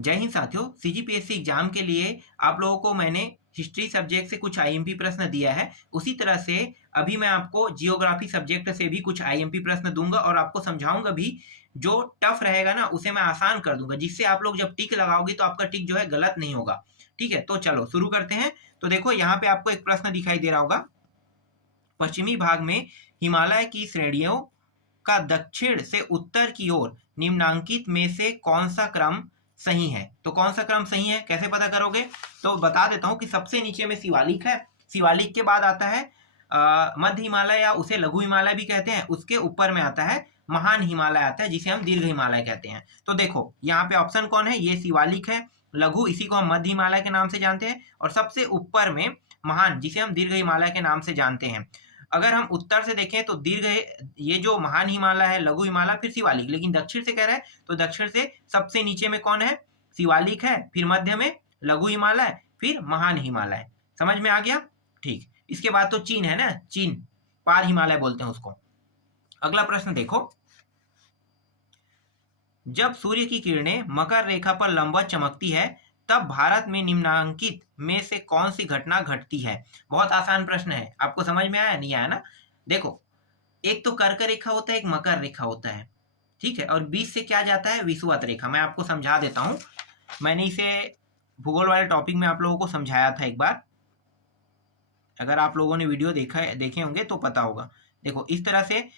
जय हिंद साथियों, CGPSC exam के लिए आप लोगों को मैंने हिस्ट्री सब्जेक्ट से कुछ आईएमपी प्रश्न दिया है। उसी तरह से अभी मैं आपको जियोग्राफी सब्जेक्ट से भी कुछ आईएमपी प्रश्न दूंगा और आपको समझाऊंगा भी। जो टफ रहेगा ना उसे मैं आसान कर दूंगा, जिससे आप लोग जब टिक लगाओगे तो आपका टिक जो है गलत नहीं होगा। ठीक है, तो चलो शुरू करते हैं। तो देखो यहाँ पे आपको एक प्रश्न दिखाई दे रहा होगा। पश्चिमी भाग में हिमालय की श्रेणियों का दक्षिण से उत्तर की ओर निम्नांकित में से कौन सा क्रम सही है? तो कौन सा क्रम सही है, कैसे पता करोगे? तो बता देता हूं कि सबसे नीचे में शिवालिक है। शिवालिक के बाद आता है मध्य हिमालय, या उसे लघु हिमालय भी कहते हैं। उसके ऊपर में आता है महान हिमालय आता है, जिसे हम दीर्घ हिमालय कहते हैं। तो देखो यहाँ पे ऑप्शन कौन है, ये शिवालिक है। लघु इसी को हम मध्य हिमालय के नाम से जानते हैं, और सबसे ऊपर में महान, जिसे हम दीर्घ हिमालय के नाम से जानते हैं। अगर हम उत्तर से देखें तो दीर्घ, ये जो महान हिमालय है, लघु हिमालय, फिर शिवालिक। लेकिन दक्षिण से कह रहा है तो दक्षिण से सबसे नीचे में कौन है? शिवालिक है, फिर मध्य में लघु हिमालय, फिर महान हिमालय। समझ में आ गया? ठीक। इसके बाद तो चीन है ना, चीन पार हिमालय बोलते हैं उसको। अगला प्रश्न देखो, जब सूर्य की किरणें मकर रेखा पर लंबवत चमकती है तब भारत में निम्नांकित में से कौन सी घटना घटती है? बहुत आसान प्रश्न है, आपको समझ में आया? नहीं आया ना? देखो, एक तो कर्क रेखा होता है, एक मकर रेखा होता है, ठीक है, और बीच से क्या जाता है? विषुवत रेखा। मैं आपको समझा देता हूं, मैंने इसे भूगोल वाले टॉपिक में आप लोगों को समझाया था एक बार। अगर आप लोगों ने वीडियो देखे होंगे तो पता होगा। देखो इस तरह से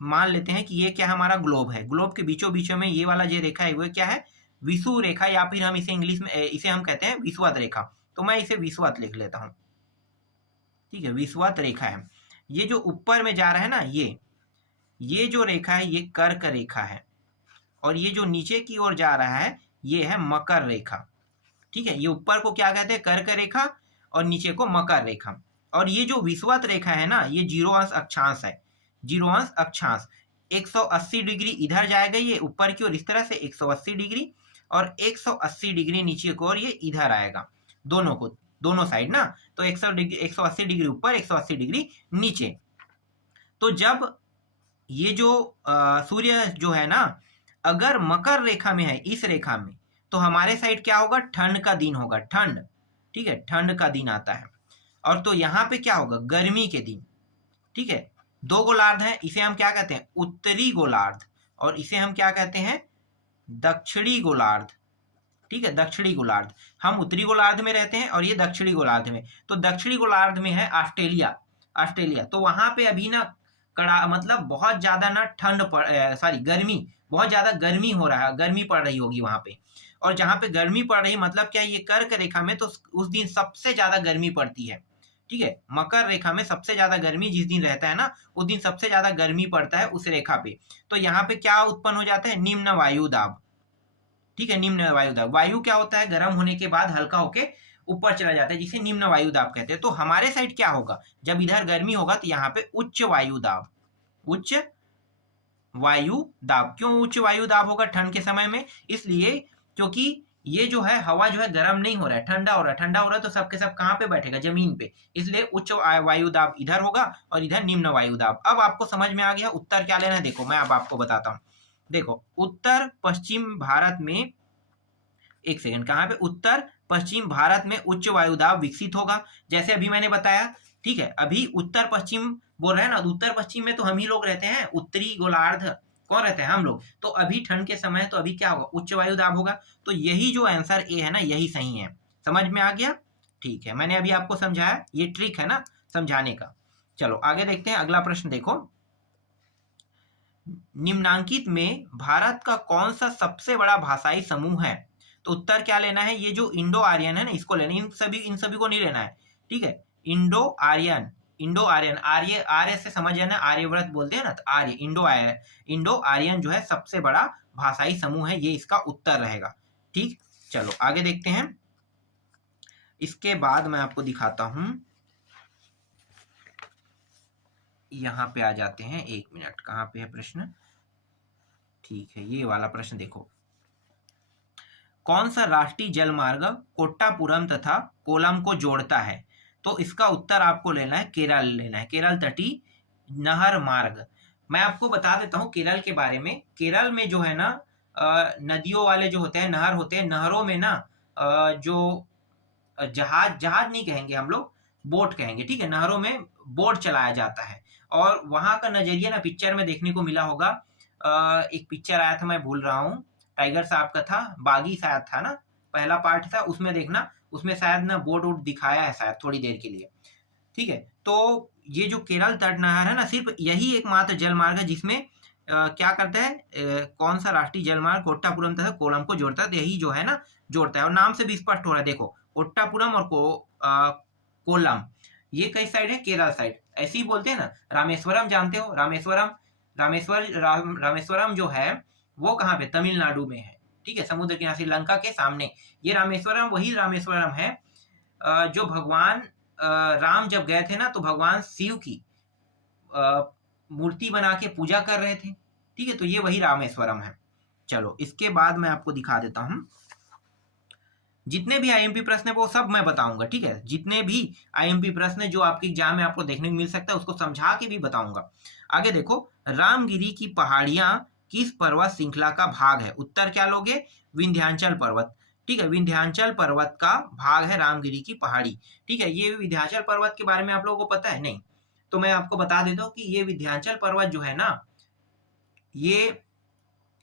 मान लेते हैं कि ये क्या हमारा ग्लोब है। ग्लोब के बीचों बीचों में ये वाला जो रेखा है वो क्या है? विषुव रेखा, या फिर हम इसे इंग्लिश में इसे हम कहते हैं विषुवत रेखा। तो मैं इसे विषुवत लिख लेता हूं, ठीक है, विषुवत रेखा है। ये जो ऊपर में जा रहा है ना, ये जो रेखा है ये कर्क रेखा है, और ये जो नीचे की ओर जा रहा है ये है मकर रेखा। ठीक है, ये ऊपर को क्या कहते हैं? कर्क रेखा, और नीचे को मकर रेखा। और ये जो विषुवत रेखा है ना, ये 0 अंश अक्षांश है। 0 अंश अक्षांश 180 डिग्री इधर जाएगा, ये ऊपर की ओर इस तरह से 180 डिग्री, और 180 डिग्री नीचे की ओर ये इधर आएगा, दोनों को, दोनों साइड ना। तो 180 डिग्री ऊपर, 180 डिग्री नीचे। तो जब ये जो सूर्य जो है ना, अगर मकर रेखा में है, इस रेखा में, तो हमारे साइड क्या होगा? ठंड का दिन होगा, ठंड। ठीक है, ठंड का दिन आता है। और तो यहाँ पे क्या होगा? गर्मी के दिन। ठीक है, दो गोलार्ध है, इसे हम क्या कहते हैं? उत्तरी गोलार्ध, और इसे हम क्या कहते हैं? दक्षिणी गोलार्ध। ठीक है, दक्षिणी गोलार्ध। हम उत्तरी गोलार्ध में रहते हैं और ये दक्षिणी गोलार्ध में। तो दक्षिणी गोलार्ध में है ऑस्ट्रेलिया। ऑस्ट्रेलिया तो वहां पे अभी ना कड़ा, मतलब बहुत ज्यादा ना गर्मी, बहुत ज्यादा गर्मी हो रहा है, गर्मी पड़ रही होगी वहां पे। और जहां पे गर्मी पड़ रही, मतलब क्या, ये कर्क रेखा में, तो उस दिन सबसे ज्यादा गर्मी पड़ती है। ठीक है, मकर रेखा में सबसे ज्यादा गर्मी जिस दिन रहता है ना, उस दिन सबसे ज्यादा गर्मी पड़ता है उस रेखा पे। तो यहाँ पे क्या उत्पन्न हो जाता है? निम्न वायु दाब। ठीक है, निम्न वायु दाब। वायु क्या होता है? गर्म होने के बाद हल्का होके ऊपर चला जाता है, जिसे निम्न वायु दाब कहते हैं। तो हमारे साइड क्या होगा? जब इधर गर्मी होगा तो यहाँ पे उच्च वायु दाब, उच्च वायु दाब। क्यों उच्च वायु दाब होगा ठंड के समय में? इसलिए क्योंकि ये जो है हवा जो है गर्म नहीं हो रहा है, ठंडा हो रहा है। ठंडा हो रहा है तो सबके सब कहाँ पे बैठेगा? जमीन पे। इसलिए उच्च वायु दाब इधर होगा और इधर निम्न वायु दाब। अब आपको समझ में आ गया उत्तर क्या लेना है? देखो मैं अब आपको बताता हूँ। देखो उत्तर पश्चिम भारत में, एक सेकंड, कहाँ पे? उत्तर पश्चिम भारत में उच्च वायु दाब विकसित होगा, जैसे अभी मैंने बताया। ठीक है, अभी उत्तर पश्चिम बोल रहे हैं ना, उत्तर पश्चिम में तो हम ही लोग रहते हैं, उत्तरी गोलार्ध कौन रहते हैं? हम लोग। तो अभी ठंड के समय तो अभी क्या होगा? उच्च वायु दाब होगा। तो यही जो आंसर ए है ना, यही सही है। समझ में आ गया? ठीक है, मैंने अभी आपको समझाया, ये ट्रिक है ना समझाने का। चलो आगे देखते हैं, अगला प्रश्न देखो, निम्नांकित में भारत का कौन सा सबसे बड़ा भाषाई समूह है? तो उत्तर क्या लेना है? ये जो इंडो आर्यन है ना, इसको लेना है। इन सभी को नहीं लेना है। ठीक है, इंडो आर्यन, इंडो आर्यन, आर्य, आर्य से समझ जाना, आर्यव्रत बोलते हैं ना, तो आर्य, इंडो आर्यन जो है सबसे बड़ा भाषाई समूह है, ये इसका उत्तर रहेगा। ठीक, चलो आगे देखते हैं। इसके बाद मैं आपको दिखाता हूं, यहां पे आ जाते हैं, एक मिनट, कहां पे है प्रश्न? ठीक है, ये वाला प्रश्न देखो, कौन सा राष्ट्रीय जल मार्ग कोट्टापुरम तथा कोलम को जोड़ता है? तो इसका उत्तर आपको लेना है, केरल लेना है, केरल तटीय नहर मार्ग। मैं आपको बता देता हूँ केरल के बारे में। केरल में जो है ना, नदियों वाले जो होते हैं, नहर होते हैं, नहरों में ना जो जहाज जहाज नहीं कहेंगे हम लोग, बोट कहेंगे, ठीक है, नहरों में बोट चलाया जाता है। और वहां का नजरिया ना पिक्चर में देखने को मिला होगा। एक पिक्चर आया था, मैं भूल रहा हूँ, टाइगर साहब का था, बागी शायद था ना, पहला पार्ट था, उसमें देखना, उसमें शायद ना बोट वोट दिखाया है शायद थोड़ी देर के लिए, ठीक है। तो ये जो केरल तट नहर है ना, सिर्फ यही एकमात्र जल मार्ग है जिसमें क्या करता है, कौन सा राष्ट्रीय जल मार्ग कोट्टापुरम तथा कोलम को जोड़ता है, तो यही जो है ना जोड़ता है। और नाम से भी स्पष्ट हो रहा है, देखो कोट्टापुरम और कोलम, ये कई साइड है, केरल साइड, ऐसे ही बोलते हैं ना। रामेश्वरम जानते हो, रामेश्वरम जो है वो कहाँ पे, तमिलनाडु में है, ठीक है, समुद्र किनारे, श्रीलंका के सामने। ये रामेश्वरम वही रामेश्वरम है जो भगवान राम जब गए थे ना, तो भगवान शिव की मूर्ति बना के पूजा कर रहे थे, ठीक है, तो ये वही रामेश्वरम है। चलो इसके बाद मैं आपको दिखा देता हूं, जितने भी आईएमपी प्रश्न है वो सब मैं बताऊंगा, ठीक है, जितने भी आईएमपी प्रश्न जो आपके एग्जाम में आपको देखने को मिल सकता है उसको समझा के भी बताऊंगा। आगे देखो, रामगिरी की पहाड़ियां किस पर्वत श्रृंखला का भाग है? उत्तर क्या लोगे, विंध्याचल पर्वत, ठीक है, विंध्याचल पर्वत का भाग है रामगिरी की पहाड़ी, ठीक है। ये विंध्याचल पर्वत के बारे में आप लोगों को पता है नहीं? तो मैं आपको बता देता हूँ कि ये विंध्याचल पर्वत जो है ना, ये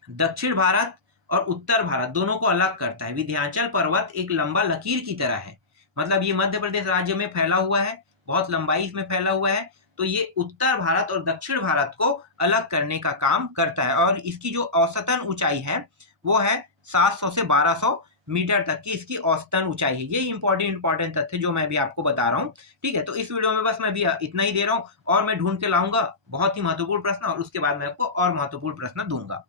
दक्षिण भारत और उत्तर भारत दोनों को अलग करता है। विंध्याचल पर्वत एक लंबा लकीर की तरह है, मतलब ये मध्य प्रदेश राज्य में फैला हुआ है, बहुत लंबाई इसमें फैला हुआ है, तो ये उत्तर भारत और दक्षिण भारत को अलग करने का काम करता है। और इसकी जो औसतन ऊंचाई है वो है 700 से 1200 मीटर तक की इसकी औसतन ऊंचाई है। ये इंपॉर्टेंट तथ्य जो मैं भी आपको बता रहा हूँ, ठीक है। तो इस वीडियो में बस मैं भी इतना ही दे रहा हूँ, और मैं ढूंढ के लाऊंगा बहुत ही महत्वपूर्ण प्रश्न, और उसके बाद मैं आपको और महत्वपूर्ण प्रश्न दूंगा।